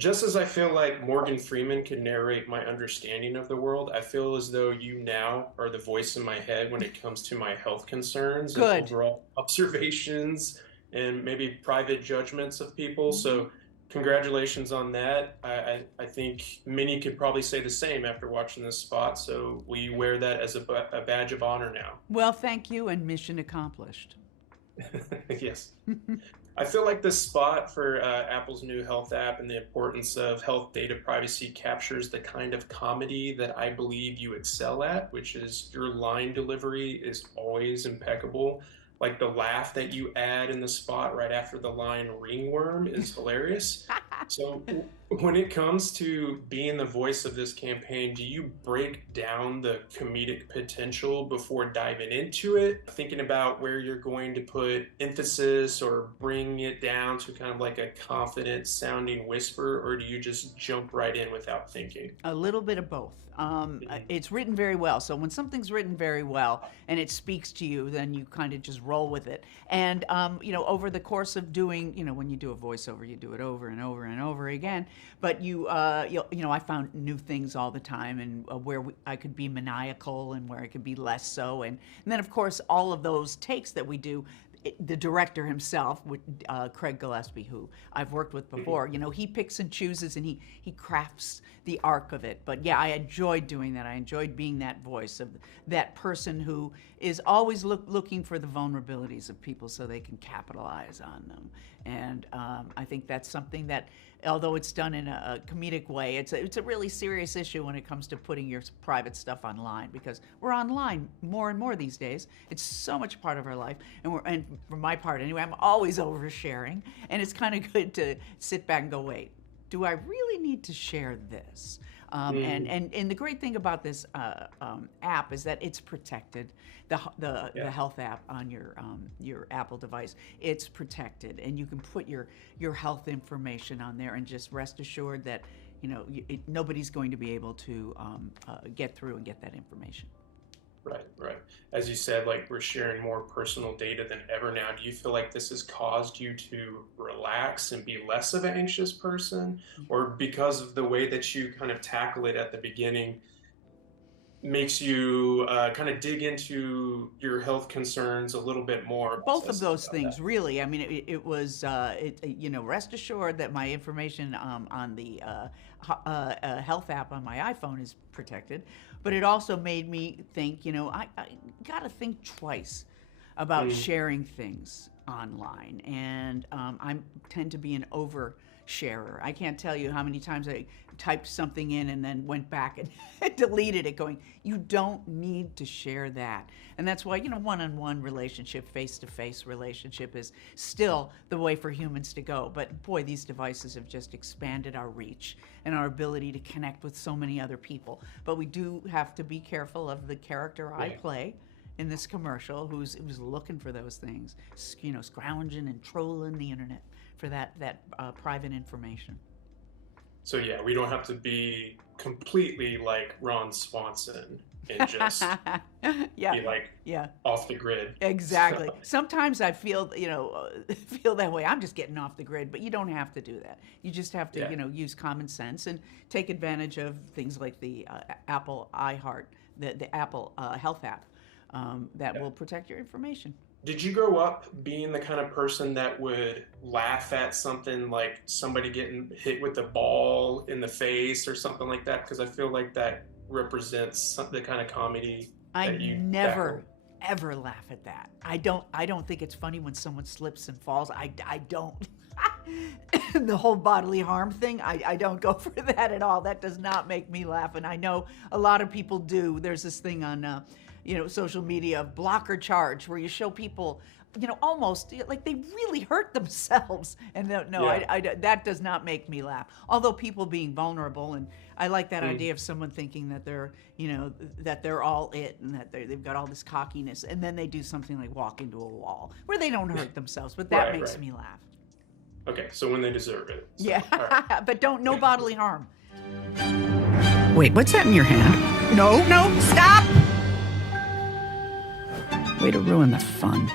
Just as I feel like Morgan Freeman can narrate my understanding of the world, I feel as though you now are the voice in my head when it comes to my health concerns and Good. overall observations and maybe private judgments of people. So, congratulations on that. I think many could probably say the same after watching this spot. So, we wear that as a badge of honor now. Well, thank you, and mission accomplished. Yes. I feel like this spot for Apple's new health app and the importance of health data privacy captures the kind of comedy that I believe you excel at, which is your line delivery is always impeccable. Like the laugh that you add in the spot right after the line ringworm is hilarious. So, when it comes to being the voice of this campaign, do you break down the comedic potential before diving into it? Thinking about where you're going to put emphasis or bring it down to kind of like a confident sounding whisper, or do you just jump right in without thinking? A little bit of both. It's written very well. So when something's written very well and it speaks to you, then you kind of just roll with it. And, over the course of doing, when you do a voiceover, you do it over and over and over again. But I found new things all the time, and where I could be maniacal and where I could be less so. And then, of course, all of those takes that we do, the director himself, with Craig Gillespie, who I've worked with before, he picks and chooses and he crafts the arc of it. But yeah, I enjoyed doing that. I enjoyed being that voice of that person who is always looking for the vulnerabilities of people so they can capitalize on them. And I think that's something that, although it's done in a comedic way, it's a really serious issue when it comes to putting your private stuff online, because we're online more and more these days. It's so much part of our life, and for my part anyway, I'm always oversharing, and it's kind of good to sit back and go, wait, do I really need to share this? And the great thing about this app is that it's protected. The health app on your Apple device, it's protected, and you can put your health information on there, and just rest assured that nobody's going to be able to get through and get that information. Right, right. As you said, like we're sharing more personal data than ever now. Do you feel like this has caused you to relax and be less of an anxious person? Or because of the way that you kind of tackle it at the beginning, makes you kind of dig into your health concerns a little bit more? Both of those things, really. I mean, it was, rest assured that my information on the health app on my iPhone is protected. But it also made me think, I got to think twice about sharing things online. And I tend to be an oversharer. I can't tell you how many times I typed something in and then went back and deleted it, going, you don't need to share that. And that's why, one-on-one relationship, face-to-face relationship is still the way for humans to go. But boy, these devices have just expanded our reach and our ability to connect with so many other people. But we do have to be careful of the character I play in this commercial, who's looking for those things, scrounging and trolling the internet for that private information. So yeah, we don't have to be completely like Ron Swanson and just be like off the grid. Exactly. Sometimes I feel feel that way. I'm just getting off the grid, but you don't have to do that. You just have to use common sense and take advantage of things like the Apple iHeart, the Apple Health app that will protect your information. Did you grow up being the kind of person that would laugh at something like somebody getting hit with a ball in the face or something like that? Because I feel like that represents the kind of comedy that you never ever laugh at that. I don't think it's funny when someone slips and falls. I don't. The whole bodily harm thing, I don't go for that at all. That does not make me laugh, and I know a lot of people do. There's this thing on social media, blocker charge, where you show people, almost like they really hurt themselves. And that does not make me laugh. Although people being vulnerable, and I like that idea of someone thinking that they're, that they're all it, and that they've got all this cockiness, and then they do something like walk into a wall where they don't hurt themselves, but that makes me laugh. Okay, so when they deserve it. So, yeah, right. But no bodily harm. Wait, what's that in your hand? No, stop! Way to ruin the fun.